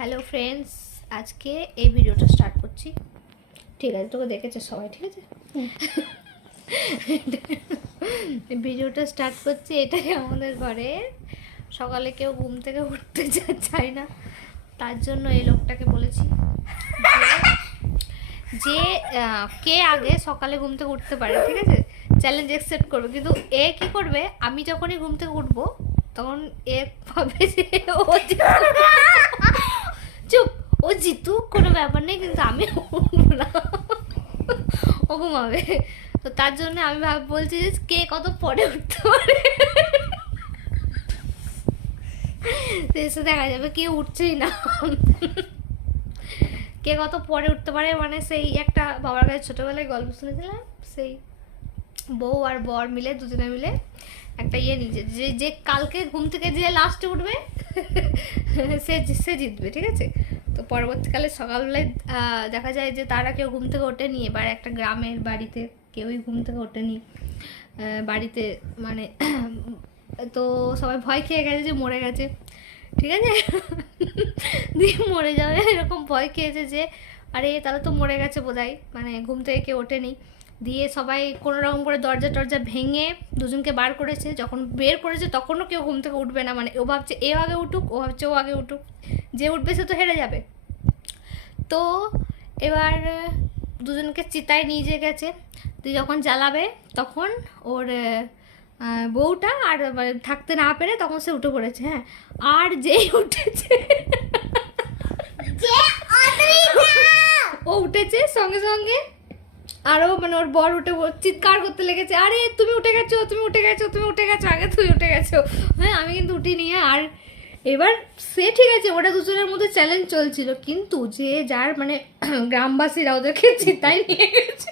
Hello friends, আজকে এই ভিডিওটা স্টার্ট করছি। ঠিক আছে, তোকে দেখেছে সবাই, ঠিক আছে। ভিডিওটা স্টার্ট করছি। এটাই আমাদের ঘরে সকালে কেউ ঘুম থেকে উঠতে চায় না, তার জন্য এই লোকটাকে বলেছি যে কে আগে সকালে ঘুম থেকে উঠতে পারে, ঠিক আছে, চ্যালেঞ্জ অ্যাকসেপ্ট করবে। কিন্তু এ কি করবে, আমি যখনই ঘুম থেকে উঠবো তখন এ ভাবে যে চুপ, ও জিতুক, কোনো ব্যাপার নেই, কিন্তু আমি উঠবো না, ও ঘুমাবে। তো তার জন্য আমি বলছি যে কে কত পরে উঠতে পারে, এসে দেখা যাবে কেউ উঠছেই না। কে কত পরে উঠতে পারে, মানে সেই একটা বাবার কাছে ছোটবেলায় গল্প শুনেছিলাম, সেই বউ আর বর মিলে দুজনে মিলে একটা নিয়েছে যে কালকে ঘুম থেকে যে লাস্টে উঠবে সে জিতবে, ঠিক আছে। তো পরবর্তীকালে সকালবেলায় দেখা যায় যে তারা কেউ ঘুম থেকে ওঠেনি। এবার একটা গ্রামের বাড়িতে কেউই ঘুম থেকে ওঠেনি বাড়িতে, মানে তো সবাই ভয় খেয়ে গেছে যে মরে গেছে, ঠিক আছে। দিয়ে মরে যাবে এরকম ভয় খেয়েছে যে আরে তাহলে তো মরে গেছে বোধহয়, মানে ঘুম থেকে কেউ ওঠেনি। দিয়ে সবাই কোনো রকম করে দরজা টরজা ভেঙে দুজনকে বার করেছে। যখন বের করেছে তখনও কেউ ঘুম থেকে উঠবে না, মানে ও ভাবছে এ আগে উঠুক, ও ভাবছে ও আগে উঠুক, যে উঠবে সে তো হেরে যাবে। তো এবার দুজনকে চিতায় নিয়ে যেয়ে গেছে। তুই যখন জ্বালাবে তখন ওর বউটা আর থাকতে না পেরে তখন সে উঠে পড়েছে। হ্যাঁ, আর যেই উঠেছে ও উঠেছে সঙ্গে সঙ্গে আরও, মানে ওর বর উঠে চিৎকার করতে লেগেছে, আরে তুমি উঠে গেছো, তুমি উঠে গেছো, তুমি উঠে গেছো, আগে তুই উঠে গেছো। হ্যাঁ, আমি কিন্তু উঠিনি। আর এবার সে ঠিক আছে, ওটা দুজনের মধ্যে চ্যালেঞ্জ চলছিল, কিন্তু যে যার মানে গ্রামবাসীরা ওদেরকে চিতায় নিয়ে গেছে,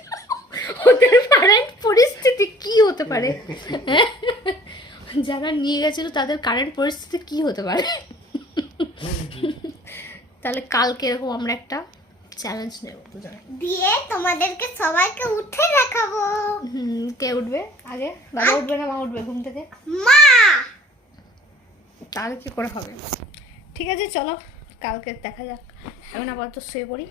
ওদের কারেন্ট পরিস্থিতি কি হতে পারে, হ্যাঁ, যারা নিয়ে গেছিল তাদের কারেন্ট পরিস্থিতি কি হতে পারে। তাহলে কালকে এরকম আমরা একটা চ্যালেঞ্জ নেব দিয়ে তোমাদেরকে সবাইকে উঠে দেখাবো। কে উঠবে আগে? বাবা উঠবে না মা উঠবে ঘুম থেকে? মা। তাহলে কি করে হবে? ঠিক আছে, চলো কালকে দেখা যাক। এখন আপাতত শুয়ে পড়ি।